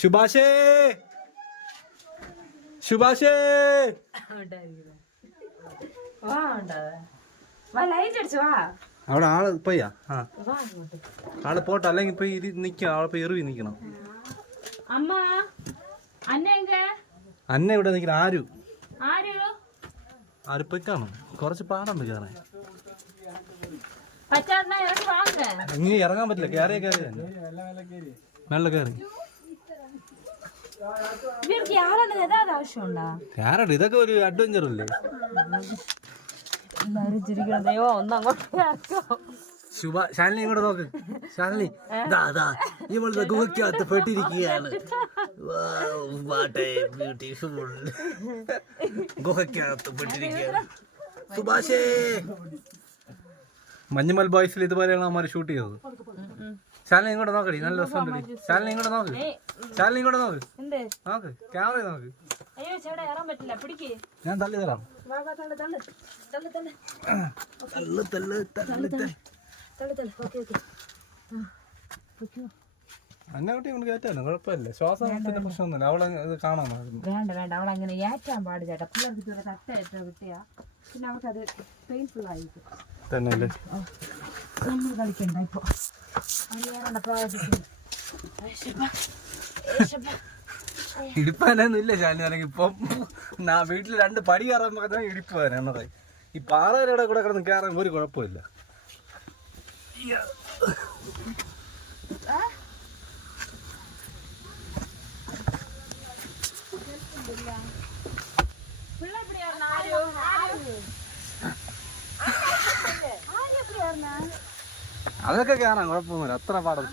സുഭാഷേ സുഭാഷേ അവിടെ ആള് പോയാ ആള് പോട്ടെ അല്ലെങ്കിൽ ഇപ്പൊ ഇത് നിക്കണം ആളെ പോയി എറിവി നിക്കണം. അന്ന ഇവിടെ നിക്കണം. ആര് പൊയ്ക്കാണ് കൊറച്ച് പാടുണ്ട് കയറാൻ. ഇങ്ങനെ ഇറങ്ങാൻ പറ്റില്ല. കയറിയ കയറി നല്ല കയറി കയറട്ടെ. ഇതൊക്കെ ഒരു അഡ്വഞ്ചർ അല്ലേ. ശാലിനി ഇങ്ങോട്ട് നോക്ക്. ശാലിനി ഇവളുടെ ഗുഹയ്ക്കകത്ത് പെട്ടിരിക്കുകയാണ്. ഗുഹയ്ക്കകത്ത് പെട്ടിരിക്കുകയാണ്. സുഭാഷേ മഞ്ഞുമൽ ബോയ്സിൽ ഇതുപോലെയാണ് അമ്മ ഷൂട്ട് ചെയ്തത്. ശാലിനി ഇങ്ങോട്ട് നോക്കടി. നല്ല രസമുണ്ട്. ശാലിനി ഇങ്ങോട്ട് നോക്ക്. ശാലിനി ഇങ്ങോട്ട് നോക്ക്. നോക്ക് ക്യാമറ നോക്ക്. ഞാൻ തള്ളി തരാം. അന്നകുട്ടി കൊണ്ട് കയറ്റാലോ, കുഴപ്പമില്ല. ശ്വാസത്തിന്റെ പ്രശ്നമൊന്നുമില്ല. അവളെ ഇത് കാണാമായിരുന്നു. വേണ്ട വേണ്ട, അവളങ്ങനെ ഏറ്റാൻ പാടില്ല ചേട്ടാ. പിള്ളേർക്ക് തട്ടേറ്റോ കിട്ടിയാ പിന്നെ അവർക്കത് പെയിൻഫുൾ ആയിരിക്കും തന്നെയല്ലേ. നമ്മൾ കളിക്കണ്ട ഇപ്പൊ. ഇടിപ്പാനൊന്നും ഇല്ല ശാലിനി. അല്ലെങ്കിൽ ഇപ്പം വീട്ടിൽ 2 പടി കയറാൻ പറഞ്ഞാൽ ഇടിപ്പാൻ എന്നത്. ഈ പാറയുടെ കൂടെ കിടന്ന് കയറാൻ ഒരു കുഴപ്പമില്ല. അതൊക്കെ കയറാം, കുഴപ്പമൊന്നുമില്ല. അത്ര പാടും.